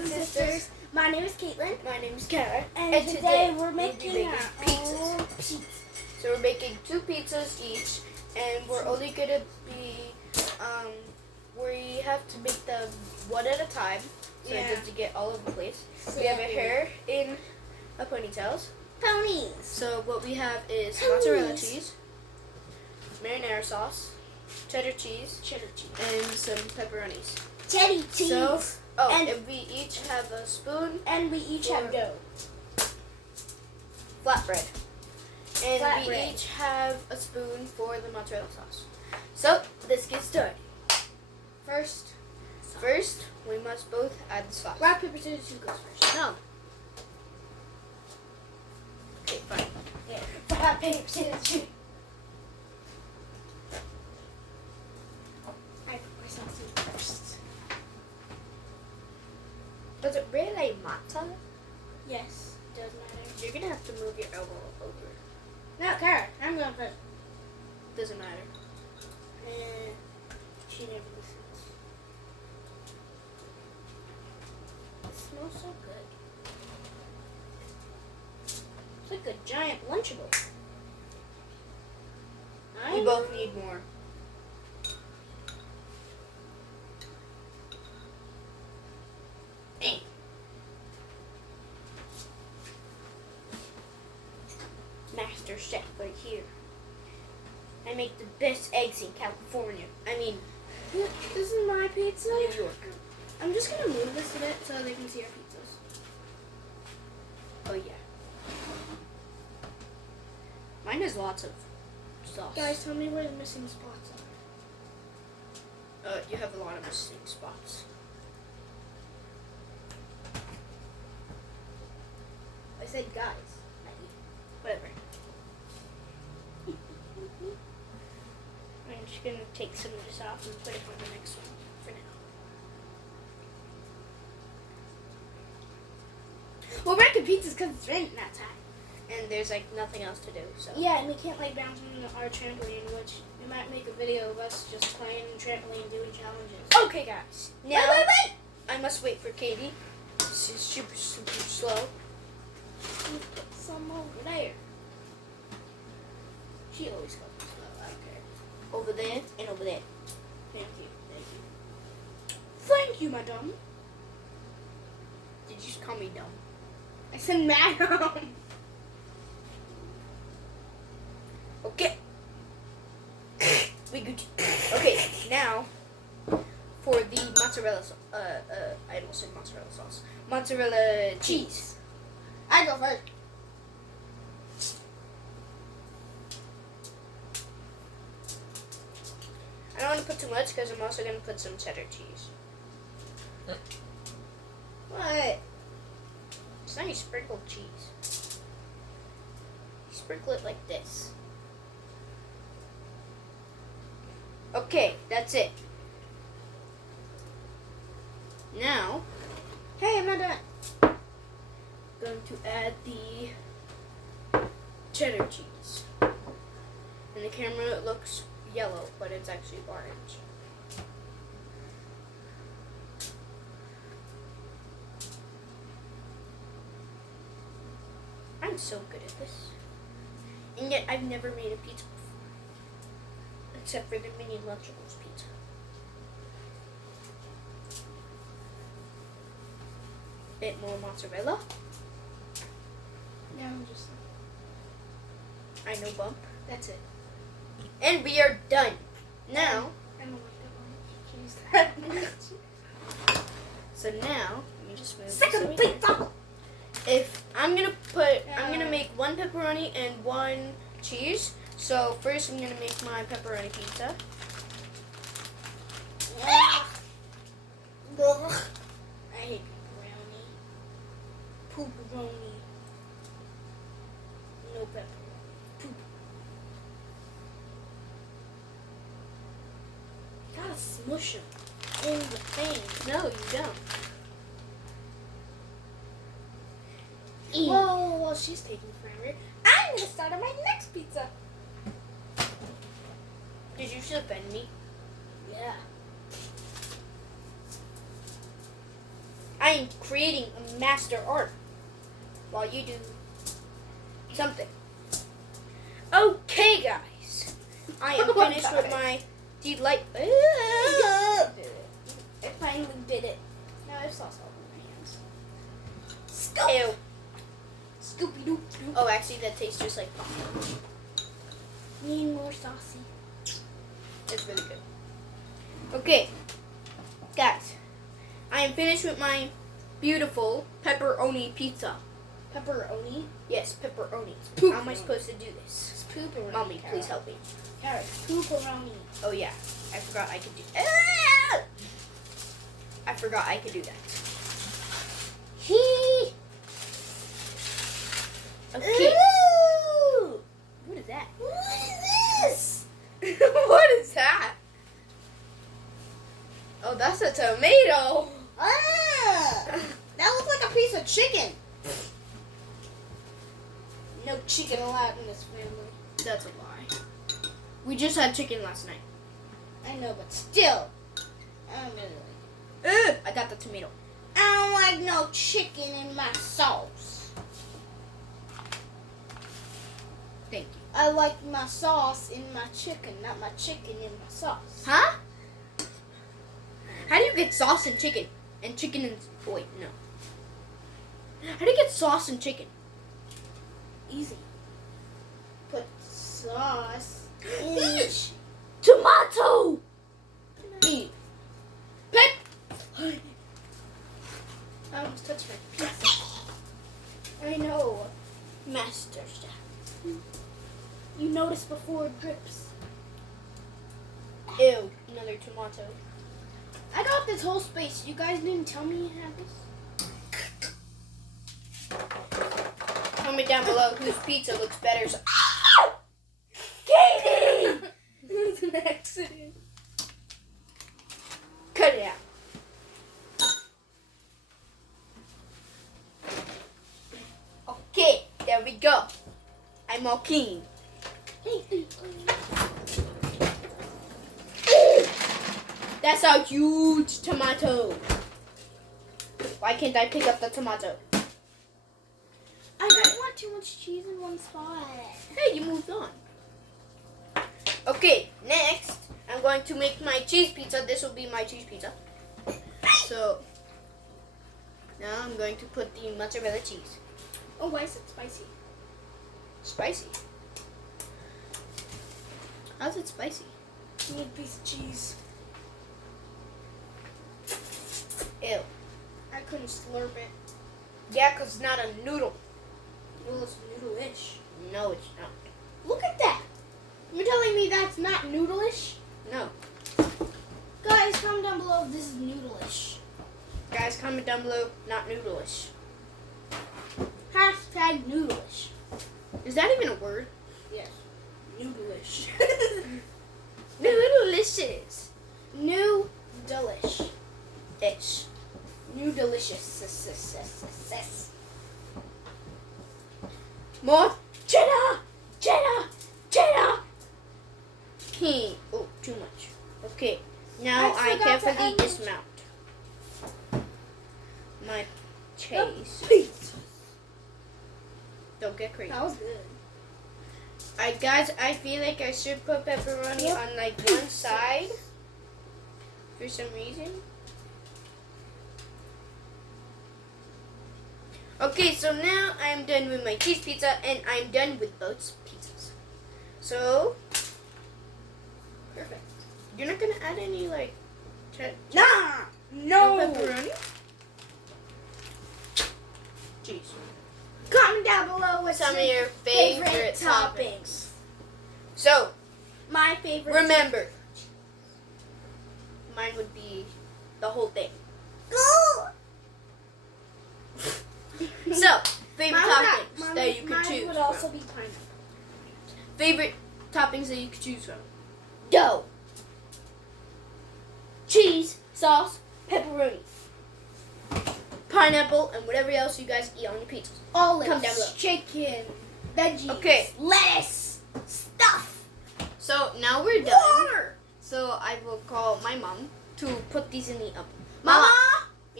and sisters. My name is Caitlin. My name is Kara. And today we're making our pizzas. own pizzas. So we're making 2 pizzas each, and we're only gonna be, we have to make them one at a time, so Yeah. to get all over the place. So we have a hair in a ponytails. Ponies. So what we have is Ponies. mozzarella cheese, marinara sauce, cheddar cheese, and some pepperonis. Cheddar cheese. So, and we each have a spoon, we each have dough. flatbread. And we Flatbread. each have a spoon for the mozzarella sauce. So, let's get started. First, we must both add the sauce. Rock, paper, scissors, who goes first? No. Okay, fine. Yeah. Rock, paper, scissors, shoot. I put my sauce in first. Does it really matter? Yes, it does matter. You're gonna have to move your elbow over. No, Kara, I'm going first. Doesn't matter. She never listens. It smells so good. It's like a giant Lunchable. We both need more. Master chef right here. I make the best eggs in California. I mean, This is my pizza. New York. I'm just gonna move this a bit so they can see our pizzas. Oh yeah. Mine has lots of sauce. Guys, tell me where the missing spots are. You have a lot of missing spots. I said guys, not you. Whatever. I'm just gonna take some of this off and put it on the next one for now. We're making pizzas because it's raining outside. And there's like nothing else to do, so. Yeah, and we can't lay down on our trampoline, which we might make a video of us just playing trampoline and doing challenges. Okay, guys. Now Wait! I must wait for Katie. She's super slow. Let's put some over there. She always goes slow, I don't care. Over there and over there. Thank you. Thank you, madam. Did you just call me dumb? I said madam. Okay. We good. Okay, now for the mozzarella sauce. I almost said mozzarella sauce. Mozzarella cheese. I go first. I don't want to put too much because I'm also going to put some cheddar cheese. What? It's not you sprinkled cheese. You sprinkle it like this. Okay, that's it. Now, Hey, I'm not done. going to add the cheddar cheese. In the camera it looks yellow, but it's actually orange. I'm so good at this. And yet I've never made a pizza before. Except for the mini Lunchables pizza. Bit more mozzarella. Yeah, I'm just. I know bump. That's it. And we are done. Now, I don't like that orange cheese. so now, let me just move this Second over pizza. here. If I'm gonna make 1 pepperoni and 1 cheese. So first I'm gonna make my pepperoni pizza. I hate pepperoni. Pooperoni. No pepperoni. Poop. You gotta smush them in the thing. No, you don't. Whoa, well, she's taking forever. I'm gonna start on my next pizza. Did you just offend me? Yeah. I I am creating a master art while you do something. Okay, guys. I am finished with my delight. I finally did it. Now I have sauce all over my hands. Ew. Scoopy doop doop. Oh, actually, that tastes just like popcorn. Need more saucy. It's really good. Okay, guys. I am finished with my beautiful pepperoni pizza. Pepperoni. Yes, pepperoni. Pooperoni. How am I supposed to do this? It's pooperoni. Mommy, please help me. Carrot. Pooperoni. Oh yeah, I forgot I could do. I forgot I could do that. Hee. Okay. Ooh. What is that? What is this? What is that? Oh, that's a tomato. Ah. That looks like a piece of chicken. No chicken allowed in this family. That's a lie. We just had chicken last night. I know, but still. I'm gonna I got the tomato. I don't like no chicken in my sauce. Thank you. I like my sauce in my chicken, not my chicken in my sauce. Huh? How do you get sauce and chicken? And chicken and... Oh, wait, no. How do you get sauce and chicken? Easy. Put sauce in Tomato! Eat. Pep! I almost touched my pizza. I know. Master chef. You noticed before it drips. Ew, another tomato. I got this whole space. You guys didn't tell me you had this? Comment down below whose pizza looks better. So Katie! It was an accident. Cut it out. Okay, there we go. I'm all keen. That's a huge tomato. Why can't I pick up the tomato? I don't want too much cheese in one spot. Hey, you moved on. Okay, next I'm going to make my cheese pizza. This will be my cheese pizza. So now I'm going to put the mozzarella cheese. Oh, why is it spicy? Spicy. How's it spicy? You need a piece of cheese. Ew. I couldn't slurp it. Yeah, 'cause it's not a noodle. Well, it's noodle-ish. No, it's not. Look at that. You're telling me that's not noodle-ish? No. Guys, comment down below if this is noodle-ish. Guys, comment down below, not noodle-ish. Hashtag noodle-ish. Is that even a word? Yes. Noodle-ish. Noodle-licious. New delish. Ish. New delicious. More cheddar! Cheddar! Cheddar! Oh, too much. Okay, now I forgot to carefully add dismount my cheese. Don't get crazy. That was good. Guys, I feel like I should put pepperoni Yep. on like one side for some reason. Okay, so now I'm done with my cheese pizza and I'm done with both pizzas. So, perfect. You're not gonna add any like Nah! no No! pepperoni? Cheese. Comment down below what's Some of your favorite toppings. So, My favorite. remember, mine would be the whole thing. So, favorite toppings that you could mine choose would from. also be pineapple. Favorite toppings that you could choose from. Dough. Cheese, sauce, pepperoni. Pineapple and whatever else you guys eat on your pizzas. Olives, Come down below. chicken, veggies, Okay. lettuce, stuff, So now we're done. water. So I will call my mom to put these in the oven. Mama,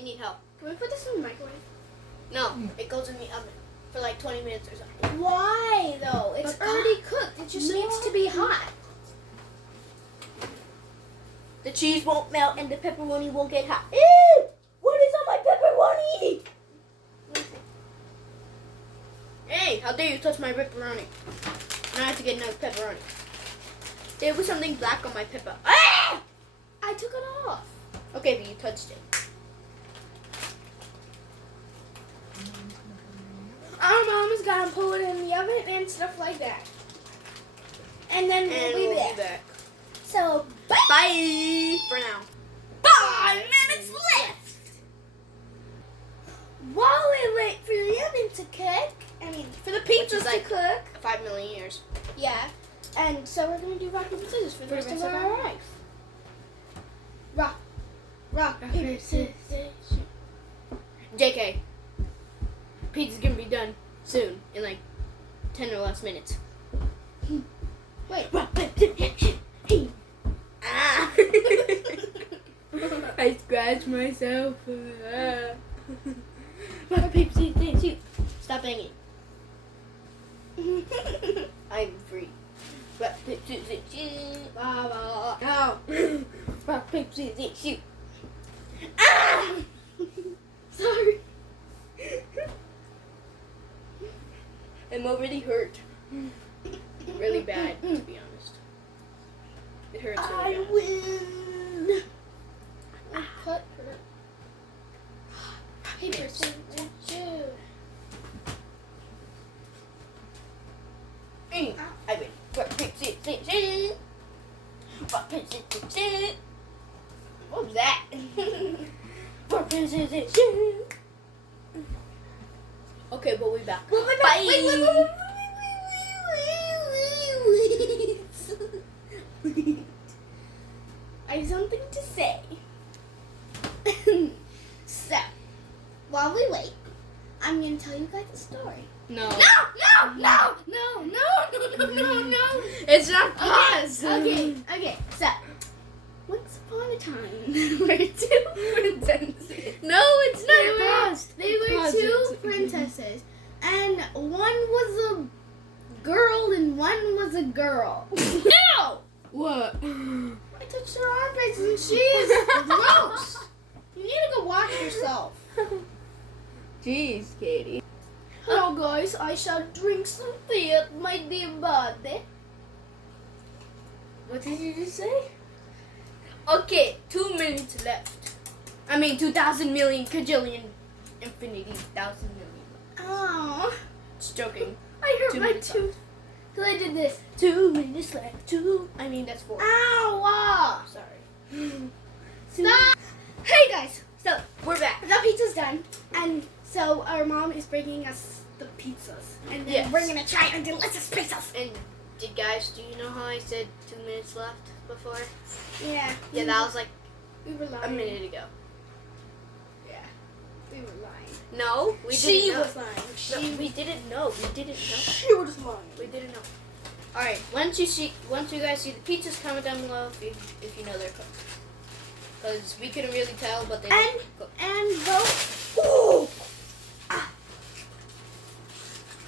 We need help. Can we put this in the microwave? No, it goes in the oven for like 20 minutes or something. Why though? It's But already cooked. It just needs to be hot. The cheese won't melt and the pepperoni won't get hot. Ew! What is on my pepperoni? Hey, how dare you touch my pepperoni? Now I have to get another pepperoni. There was something black on my pepper. Ah! I took it off. Okay, but you touched it. Our mom is gonna put it in the oven and stuff like that. And then And we'll we'll be be back. back. So, bye. Bye for now. 5 minutes left. While we wait for the oven to cook, for the Which is pizzas like- to cook. 5 million years. Yeah. And so we're gonna do rock, paper, scissors for the rest of our life. Rock, paper, scissors. JK. Pizza's gonna be done soon, in like 10 or less minutes. Wait. Ah. I scratched myself. Rock, paper, scissors, shoot. Stop banging. I'm free. Rock, paper, scissors, shoot. No. Rock, paper, scissors, shoot. Ah! Sorry. I'm already hurt. Really bad, to be honest. It hurts I really bad. win. I cut her. Paper, scissors, shoot. I win. Rock, paper, scissors, shoot. Rock, paper, scissors, shoot. What was that? Rock, paper, scissors, shoot. Okay, we'll be back. We'll be back. Bye. Wait. I have something to say. So, while we wait, I'm going to tell you guys a story. No. No. It's not Yes. Okay. So, once upon a time, there were two princesses. No, it's not fast. They were Pause two it. princesses, and one was a girl and one was a girl. No! What? I touched her armpits and she is gross. You need to go wash yourself. Jeez, Katie. Hello guys, I shall drink some tea at my dear birthday. What did you just say? Okay, 2 minutes left. I mean, 2,000 million, kajillion, infinity, thousand million. Oh, Just joking. I hurt 2 my minutes tooth. Cause I did this. 2 minutes left. I mean, that's 4. Ow! Sorry. Stop! Hey guys, so We're back. the pizza's done, and so our mom is bringing us the pizzas, and then Yes. we're gonna try our delicious pizzas. And do you know how I said 2 minutes left before? Yeah. Yeah, that was like we were lying. a minute ago. Yeah, we were lying. No, we She didn't know. was lying. No, we didn't know. We didn't know. She was lying. We didn't know. All right. Once you guys see the pizzas, comment down below if you know they're cooked. Because we couldn't really tell, but they And cooked. and vote. Ooh.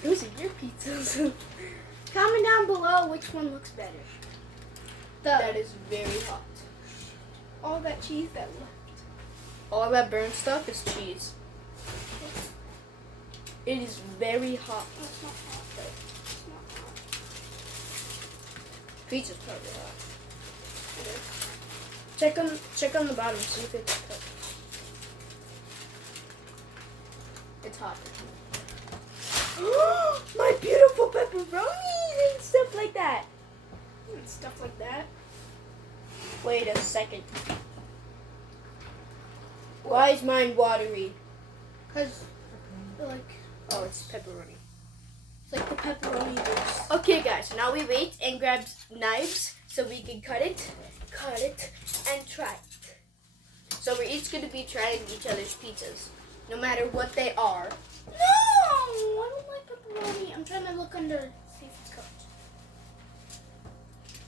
Those are your pizzas. Comment down below which one looks better. That is very hot. All that cheese that left. All that burnt stuff is cheese. It is very hot. Oh, it's not hot, but it's not hot. Pizza's probably hot. It is. Check on the bottom, see if it's cooked. It's hot. My beautiful pepperoni and stuff like that. And stuff like that. Wait a second. Why is mine watery? Cause like Oh, it's pepperoni. it's like the pepperoni juice. Okay, guys, so now we wait and grab knives so we can cut it, and try it. So we're each going to be trying each other's pizzas, no matter what they are. No, I don't like pepperoni. I'm trying to look under, see if it's cooked.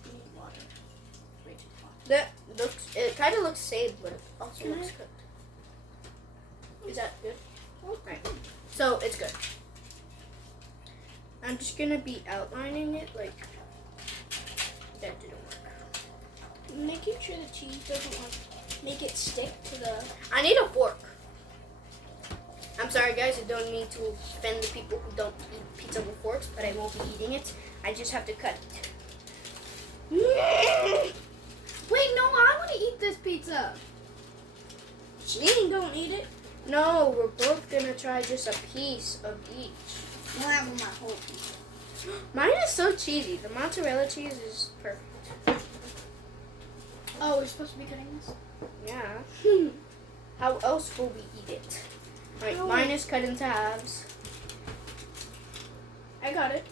I need water. It's way too hot. It kind of looks same, but it also Can looks I- cooked. Is that good? Right. So it's good. I'm just gonna be outlining it like that didn't work. Making sure the cheese doesn't make it stick to the. I need a fork. I'm sorry guys, I don't mean to offend the people who don't eat pizza with forks, but I won't be eating it. I just have to cut it. Wait, no, I want to eat this pizza. She don't eat it. No, we're both gonna try just a piece of each. I'll have my whole pizza. Mine is so cheesy. The mozzarella cheese is perfect. Oh, we're supposed to be cutting this? Yeah. How else will we eat it? Right, Oh. mine is cut into halves. I got it.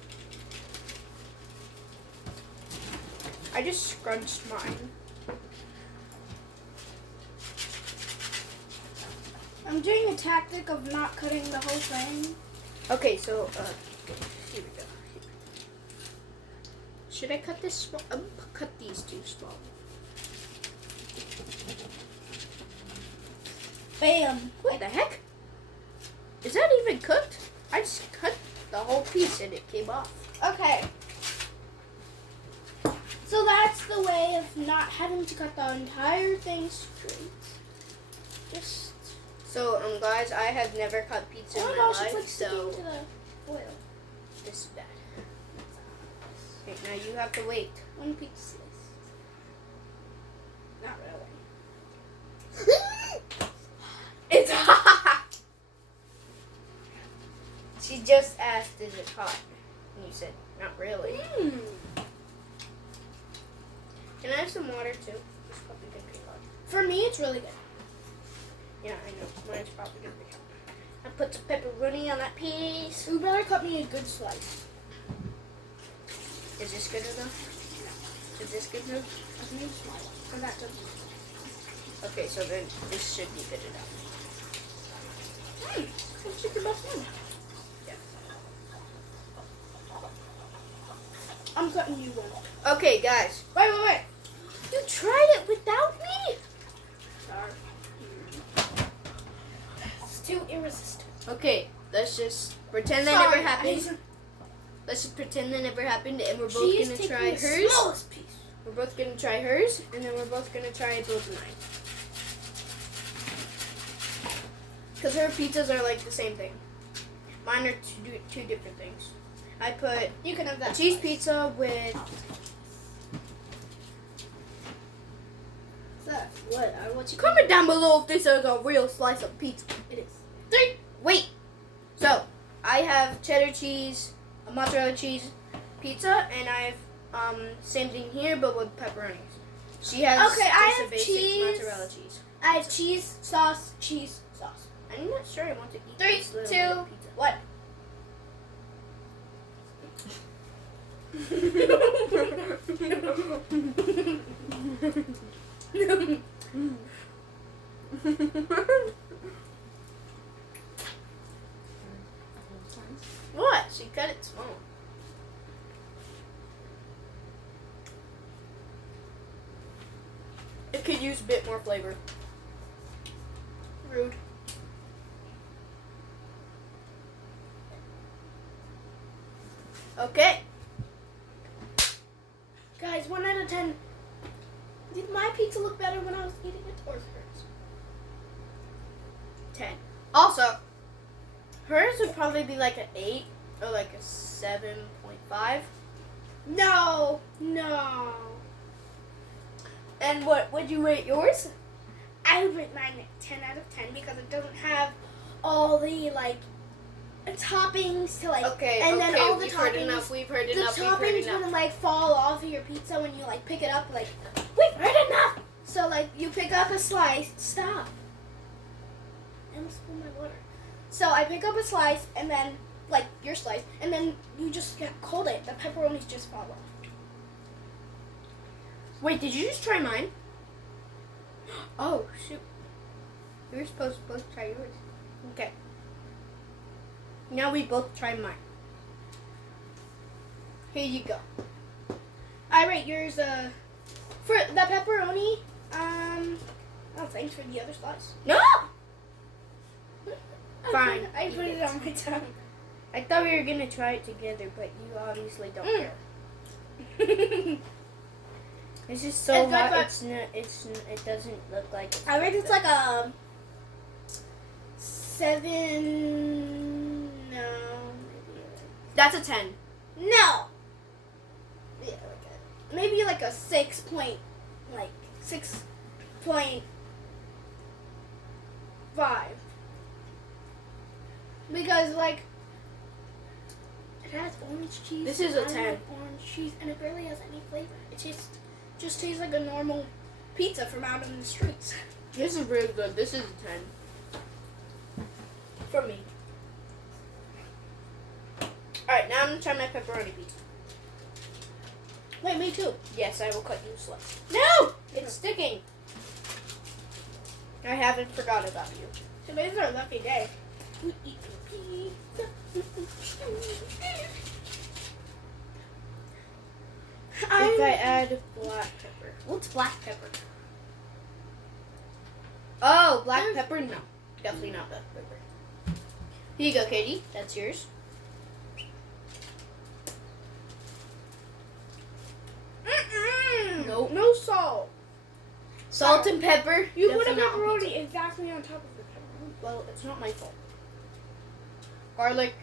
I just scrunched mine. I'm doing a tactic of not cutting the whole thing. Okay, so here we go. Should I cut this small? Cut these two small. Bam. What the heck? Is that even cooked? I just cut the whole piece and it came off. Okay. So that's the way of not having to cut the entire thing straight. Just. So guys, I have never cut pizza Oh in my my gosh, life, it's like sticking so to the foil. this is bad. Okay, now you have to wait. One pizza slice. Not really. It's hot. She just asked, "Is it hot?" And you said, "Not really." Can I have some water too? It's probably gonna be hot. For me, it's really good. Yeah, I know. Mine's probably gonna be hot. I put some pepperoni on that piece. You better cut me a good slice. Is this good enough? Is this good enough? I can use my one. I'm not done. Okay, so then this should be good enough. Let's take the best one. Yeah. I'm cutting you one. Okay, guys. Wait. You tried it without me? Sorry. It's too irresistible. Okay, let's just pretend that never happened. Let's just pretend that never happened, and we're both gonna try hers. Smallest piece. We're both gonna try hers, and then we're both gonna try both mine. Because her pizzas are like the same thing. Mine are two different things. I put You can have a that. cheese pizza with. What you Comment down below if this is a real slice of pizza. It is. 3. Wait. So I have cheddar cheese, a mozzarella cheese pizza, and I have same thing here but with pepperonis. She has Okay, I just a have basic cheese. mozzarella cheese. I have cheese, sauce, cheese, sauce. I'm not sure I want to eat 3, this little 2, bit of pizza. 1. What? She cut it small. It could use a bit more flavor. Rude. Okay. Guys, 1 out of 10. Did my pizza look better when I was eating it, or hers? 10. Also, hers would probably be like an 8 or like a 7.5. No. And what would you rate yours? I would rate mine a 10 out of 10 because it doesn't have all the toppings to Okay, and then all the we've heard toppings. enough, we've heard The enough, we've heard toppings enough. wouldn't fall off of your pizza when you pick it up. We've heard enough. So you pick up a slice. Stop. I almost spilled my water. So I pick up a slice and then your slice, and then you just hold it. The pepperonis just fall off. Wait, did you just try mine? Oh, shoot. We were supposed to both try yours. Okay. Now we both try mine. Here you go. I rate yours for the pepperoni. Oh, thanks for the other slice. No! Fine, I eat put it it. on my tongue. I thought we were gonna try it together, but you obviously don't Mm. care. I It's just so It's good, hot. but- It doesn't look like. It's think it's good. like a 7. No, maybe. That's a 10. No. Yeah, maybe like a 6.5. Because like it has orange cheese. This is a I don't 10. like orange cheese, and it barely has any flavor. It just tastes like a normal pizza from out in the streets. This is really good. This is a 10 for me. All right, now I'm gonna try my pepperoni pizza. Wait, me too. Yes, I will cut you a slice. No, It's sticking. I haven't forgot about you. today's our lucky day. We eat pizza. If I add black pepper. What's black pepper? Oh, black pepper? No. Definitely not black pepper. Here you go, Katie. That's yours. Nope. No salt. Salt and pepper. You put a definitely not on pizza. pepperoni exactly on top of the pepperoni. Well, it's not my fault. Garlic.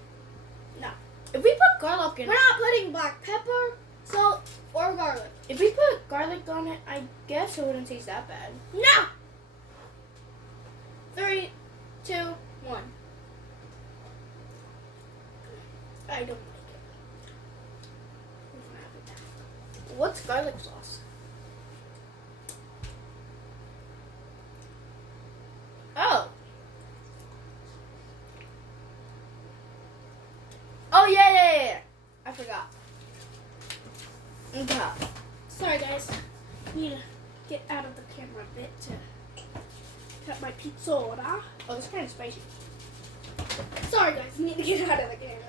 No. If we put garlic in We're it, not putting black pepper, salt, or garlic. if we put garlic on it, I guess it wouldn't taste that bad. No. 3, 2, 1. I don't like it. I'm gonna have it now. What's garlic sauce? Oh. Oh yeah. I forgot. Okay. Sorry, guys. Need to get out of the camera a bit to cut my pizza. Oh, this is kind of spicy. Sorry, guys. Need to get out of the camera.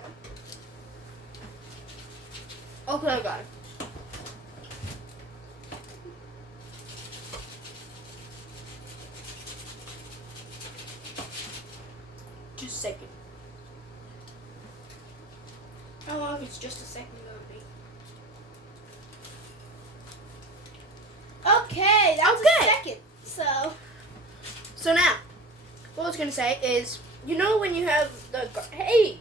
Okay, I got it. Just a second. How long is just a second gonna be? Okay, that was Okay. a second. So now, what I was gonna say is, you know when you have the hey,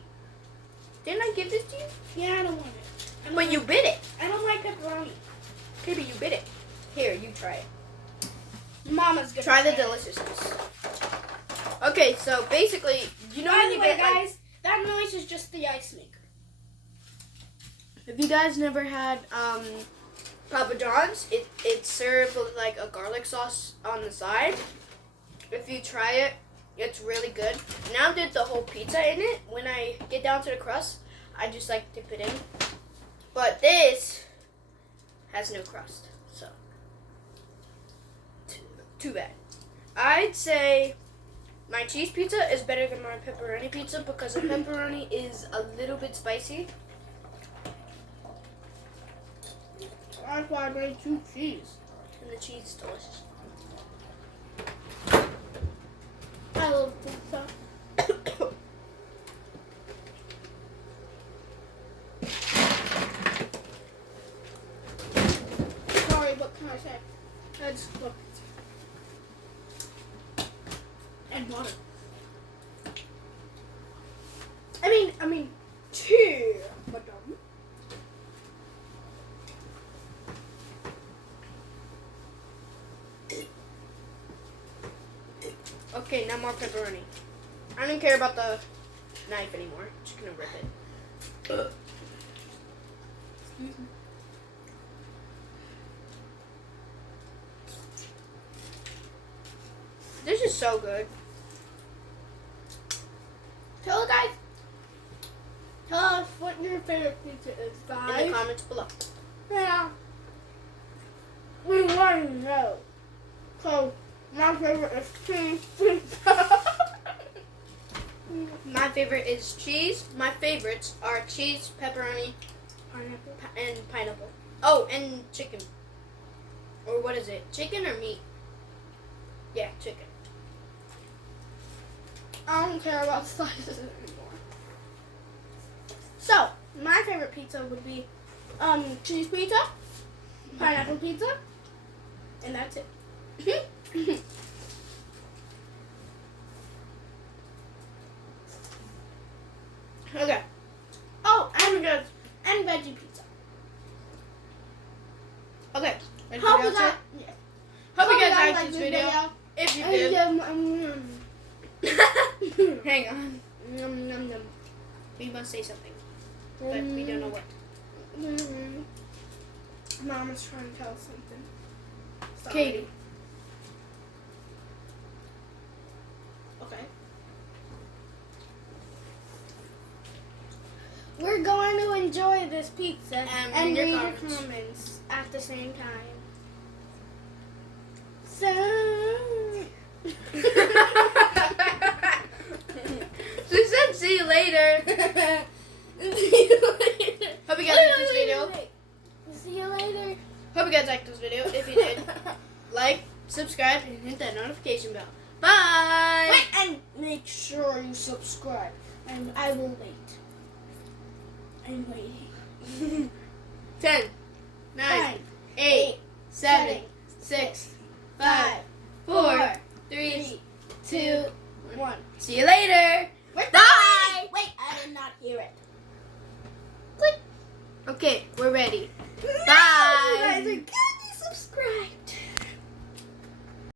didn't I give this to you? Yeah, I don't want it. I don't But you bit it. I don't like pepperoni. Okay, but you bit it. Here, you try it. Mama's gonna Try the it. deliciousness. Okay, so basically, you know By when the you way, get like, guys, that noise is just the ice maker. if you guys never had Papa John's, it's served with like a garlic sauce on the side. If you try it, it's really good. Now did the whole pizza in it. When I get down to the crust, I just like dip it in. But this has no crust, so too bad. I'd say my cheese pizza is better than my pepperoni pizza because the pepperoni is a little bit spicy. That's why I made 2 cheese. And the cheese is delicious. I love pizza. Sorry, what can I say? I just love pizza. And water. I mean, tea, madam. Okay, now more pepperoni. I don't care about the knife anymore. Just gonna rip it. Excuse me. This is so good. Tell us what your favorite pizza is, guys. In the comments below. Yeah. We want to know. So, my favorite is cheese pizza. My favorite is cheese. My favorites are cheese, pepperoni, Pineapple. and pineapple. Oh, and chicken. Or what is it? Chicken or meat? Yeah, chicken. I don't care about slices anymore. So, my favorite pizza would be cheese pizza, pineapple pizza, and that's it. Okay. Oh, and veggie pizza. Okay. Ready for Hope the you guys, outro? Hope you guys liked this video. If you did, hang on. We must say something, but we don't know what. Mama's trying to tell us something. Sorry. Katie. Okay. We're going to enjoy this pizza and read read your your comments. comments at the same time. So. She said see you later. Hope you guys liked this video. See you later. Hope you guys liked this video. If you did, like, subscribe, and hit that notification bell. Bye! Wait, and make sure you subscribe. And I will wait. I'm waiting. 10, 9, 8, 7, 6, 5, 4, 3, 2, 1. See you later. Bye! Wait, I did not hear it. Click. Okay, we're ready. No, Bye. you guys are